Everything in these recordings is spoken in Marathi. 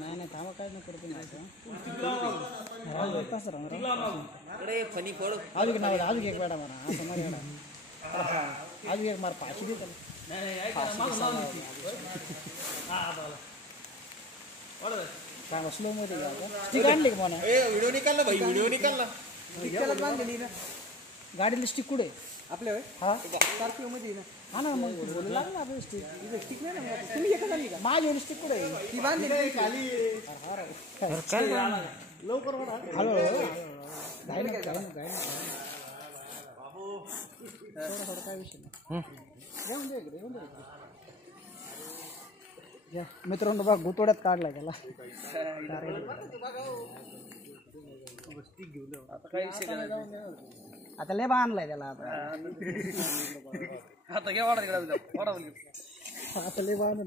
नाही थांबा काय नाही करते अजून नाव अजून एक वेळा मारा असं मारा अजून एक मार पाचशे दे त्याला स्लो मध्ये स्टिक आणली का मला व्हिडिओ निकाल ना भाई व्हिडिओ निकाल ना त्याला बांधलेली ना गाडीला स्टिक कुठे आपल्या हा स्कॉर्पिओ मध्ये ना हा ना मग बोलू लागलं ना आपलं स्टिक स्टिक नाही ना तुम्ही एकच आणली का माझी स्टिक कुठे ती बांधलेली खाली लवकर हॅलो थोडं काय विषय नाही मित्रांनो बघा गुतोड्यात काढलाय त्याला आता लय बांधलाय त्याला आता लय बांधून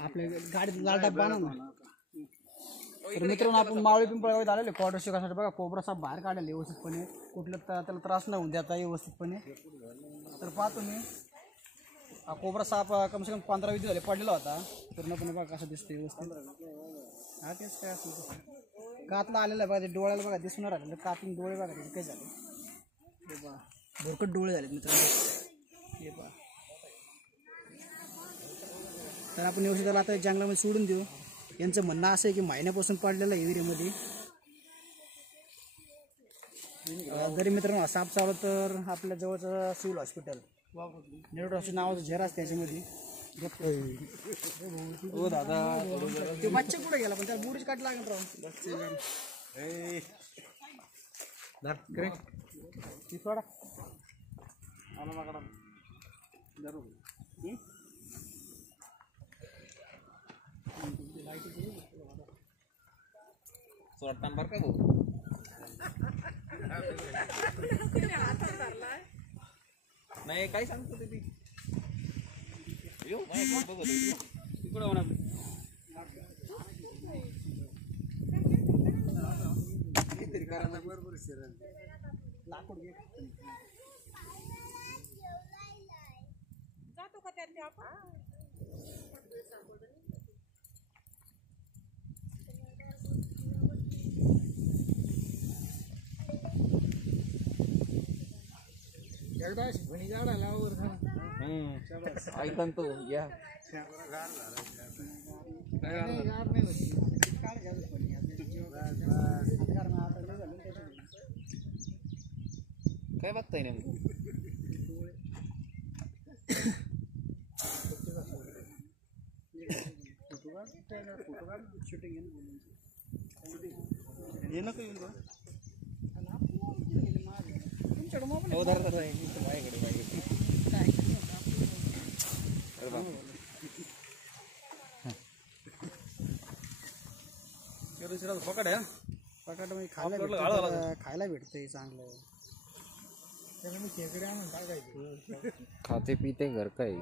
आपल्या गाडीत लाल डब्बा ना तर मित्रांनो आपण मावळी पिंपळगावात आलेले क्वार्टर शिकासाठी बघा कोबरा साप बाहेर काढले व्यवस्थितपणे कुठलं त्याला त्रास नाही होऊन द्यायचा व्यवस्थितपणे तर पाहतो मी हा कोबरा साप कम से कम 15-20 दिवस झाले पडलेला होता पूर्णपणे बघा कसं दिसते व्यवस्थित हा तेच काय असं कातला आलेला आहे बघा डोळ्याला बघा दिसून राहिलं कातून डोळे बघा काय झाले हे बघा भरकट डोळे झाले मित्रांनो हे बघा तर आपण व्यवस्थित त्याला आता जंगलामध्ये सोडून देऊ यांचं म्हणणं असं आहे की महिन्यापासून पडलेलं आहे एरियामध्ये जरी मित्रांनो साप चावलं तर आपल्या जवळचं सिव्हिल हॉस्पिटल नेटवर्क नावाचं झेराच त्याच्यामध्ये हो दादा ते बच्चा कुठे गेला पण त्याला बुडीच काट लागेल राव सोडा आला माकडा सोडताना बरं का भाऊ नाही काय सांगतो ते तिकडे होणार काहीतरी करायला बरोबर लाकूड घे जातो का त्यात ऐकन तो या काय बघताय नेमकं शूटिंग ये नको येऊन पकड आहे पकड मी खायला भेटतंय चांगलं त्याला मी खेकडे आणून काय खाते पीते घर काय